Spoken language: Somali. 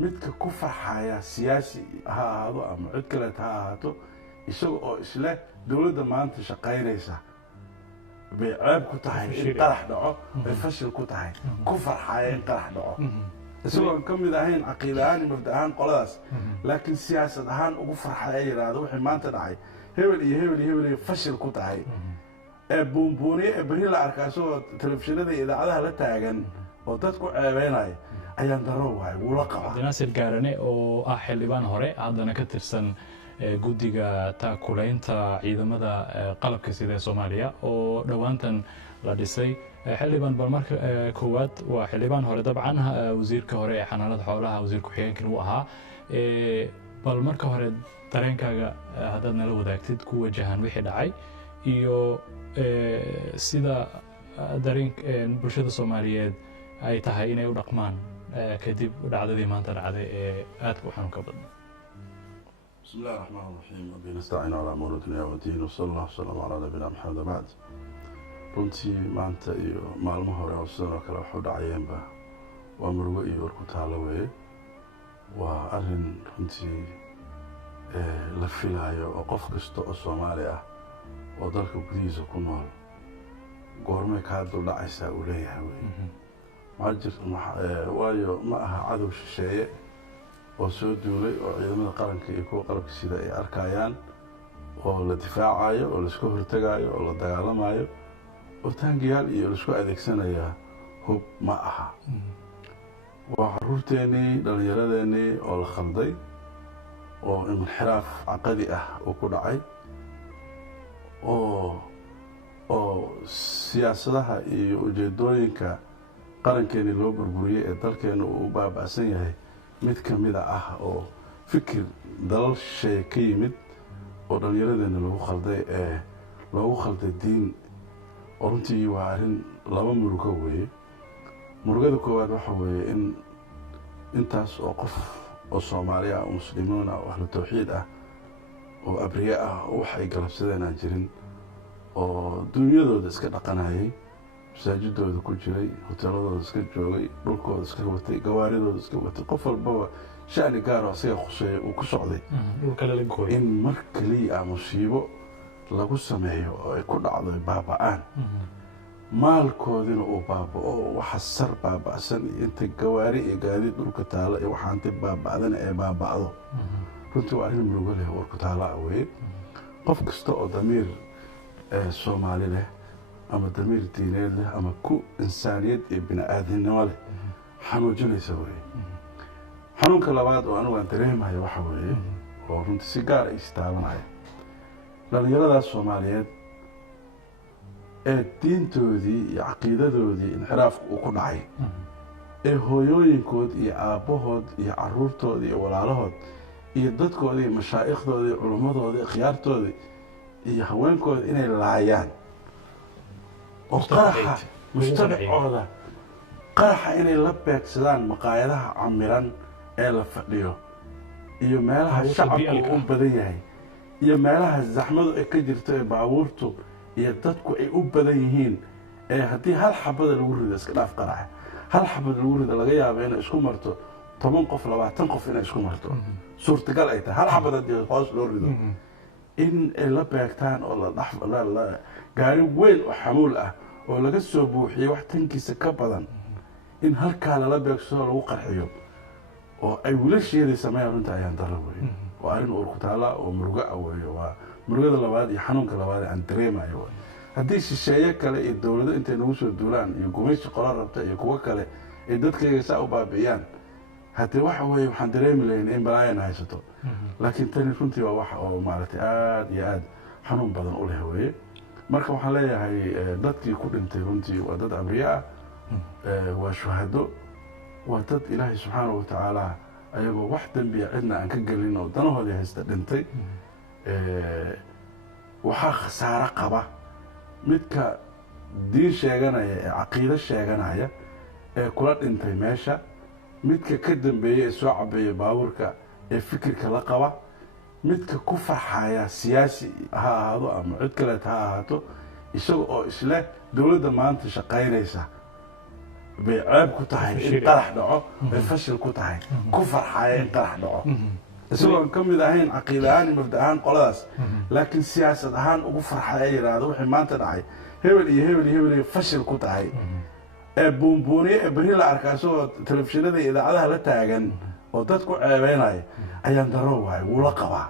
midka ku farxaya siyaasi ha ahaado ama cid kale ha ahaato isaga oo isla dawladda maanta shaqaynaysa bay ceeb ku tahay in qarax dhaco bay fashil ku tahay ku farxaya in qarax dhaco isagoo ka mid ahayn caqiida ahaan iyo mabda ahaan qoladaas laakiin siyaasad ahaan ugu farxaya yiraahdo wixii maanta dhacay hebel iyo hebel iyo hebel fashil ku tahay ee buunbuuniye ee beri la arkaa isagoo telefishinada iyo idaacadaha la taagan oo dadku ceebeynaya ayaan daro waay wula qaba Naasir Gaarane oo ah xildhibaan hore haddana ka tirsan guddiga taakulaynta ciidamada qalabka sida ee Soomaaliya oo dhawaantan la dhisay xildhibaan bal marka koowaad waa xildhibaan hore dabcan wasiirka hore ee xanaanada xoolaha wasiir ku-xigeenka uu ahaa bal marka hore dareenkaaga haddaad nala wadaagtid ku wajahan wixii dhacay iyo sida dareen bulshada Soomaaliyeed ay tahay inay u dhaqmaan kadib dhacdadii maanta dhacday ee aadka u xanuunka badan بسم الله الرحمن الرحيم وبه نستعين على امور الدنيا والدين وصلى الله وسلم على نبينا محمد بعد runtii maanta iyo maalmo hore oo sidoo kale wuxuu dhacayeenba waa murugo iyo war ku taalo weeye waa arrin runtii la filayo oo qof kasta oo Soomaali ah oo dalka gudihiisa ku nool goorma ka dul dhacaysa uu leeyahay waayo ma aha cadow shisheeye oo soo duulay oo ciidamada qaranka iyo kuwa qalabka sida ay arkayaan oo la difaacayo oo la isku hortagayo oo la dagaalamayo oo taangiyaal iyo la isku adeegsanaya hub ma aha waa caruurteennii dhallinyaradeenii oo la khalday oo inxiraaf caqadi ah uu ku dhacay oo siyaasadaha iyo ujeedooyinka qarankeennii loo burburiyey ee dalkeena uu u baaba'san yahay mid ka mid ah oo fikir dalal shay ka yimid oo dhallinyaradeena loogu khalday diin oo runtii waa arrin laba murugo weeye murugada koowaad waxa weeye in intaas oo qof oo Soomaali ah oo muslimiin ah oo ahlu tawxiid ah oo abriye ah wax ay galabsadeen aan jirin oo dunyadooda iska dhaqanayay masaajidooda ku jiray hoteeladooda iska joogay dhulkooda iska watay gawaaridooda iska watay qof walbaba shani gaar ah isaga khusay uu ku socday in mar kaliya musiibo lagu sameeyo oo ay ku dhacdo baaba'aan maalkoodina uu baaba'o waxa sar baaba'san inta gawaari iyo gaadiid dhulka taala iyo waxaanti baaba'dan ee baaba'do runtii waa arrin murugo leh oo ku taala weeye qof kasta oo damiir Soomaali leh ama damiir diineed leh ama ku insaaniyad iyo bini'aadanimo leh xanuujinaysa weeye xanuunka labaad oo anigu aan dareemayo waxa weeye oo runtii si gaar ah istaabanaya dhallinyarada Soomaaliyeed ee diintoodii iyo caqiidadoodii inxiraafku uu ku dhacay ee hooyooyinkood iyo aabbahood iyo caruurtood iyo walaalahood iyo dadkooda iyo mashaaikhdooda iyo culimmadooda iyo khiyaartooda iyo haweenkooda inay laayaan oo qaraxa mujtamacooda qaraxa inay la beegsadaan maqaayadaha camiran ee la fadhiyo iyo meelaha shacabku u badan yahay iyo meelaha zaxmadu ay ka jirto ee baabuurtu iyo dadku ay u badan yihiin ee haddii hal xabada lagu rido iska dhaaf qaraxa hal xabad lagu rido laga yaabo inay isku marto 10 qof 20 qof inay isku marto suurtagal ay tahay hal xabad haddii hoos loo rido in ay la beegtaan oo la gaari weyn oo xamuul ah oo laga soo buuxiyay wax tankiisa ka badan in halkaa lala beegsado lagu qarxiyo oo ay wiilasheedii sameeyaan runta ayaan daro weeye waa arrin uur ku taala oo murugo ah weeye waa murugada labaad iyo xanuunka labaad aan dareemayo haddii shisheeye kale iyo dawlado intay nagu soo duulaan iyo gumaysi qola rabta iyo kuwa kale ay dadkayga saa u baabi'iyaan haddii waxa weeye waxaan dareemi lahayn in balaayana haysato laakiin tani runtii waa wax oo maaragtay aad iyo aad xanuun badan u leh weeye marka waxaan leeyahay dadkii ku dhintay runtii waa dad abriye ah waa shuhado waa dad ilaahay subxaanahu watacaala ayagoo wax dembiya cidna aan ka gelin oo danahoodii haysta dhintay waxaa khasaaro qaba midka diin sheeganaya ee caqiido sheeganaya ee kula dhintay meesha midka ka dambeeya ee soo cabeeya baabuurka ee fikirka la qaba midka ku farxaya siyaasi ha ahaado ama cid kale ha ahaato isaga oo isla dawladda maanta shaqaynaysa bay ceeb ku tahay in qarax dhaco bay fashil ku tahay ku farxaya in qarax dhaco isagoo ka mid ahayn caqiida ahaan mabda ahaan qoladaas laakiin siyaasad ahaan ugu farxaya yiraahdo wixii maanta dhacay hebel iyo hebel iyo hebel fashil ku tahay ee buunbuuniye ee beri la arkaa isagoo telefishinada iyo idaacadaha la taagan oo dadku ceebeynaya ayaan daro waay wuu la qabaa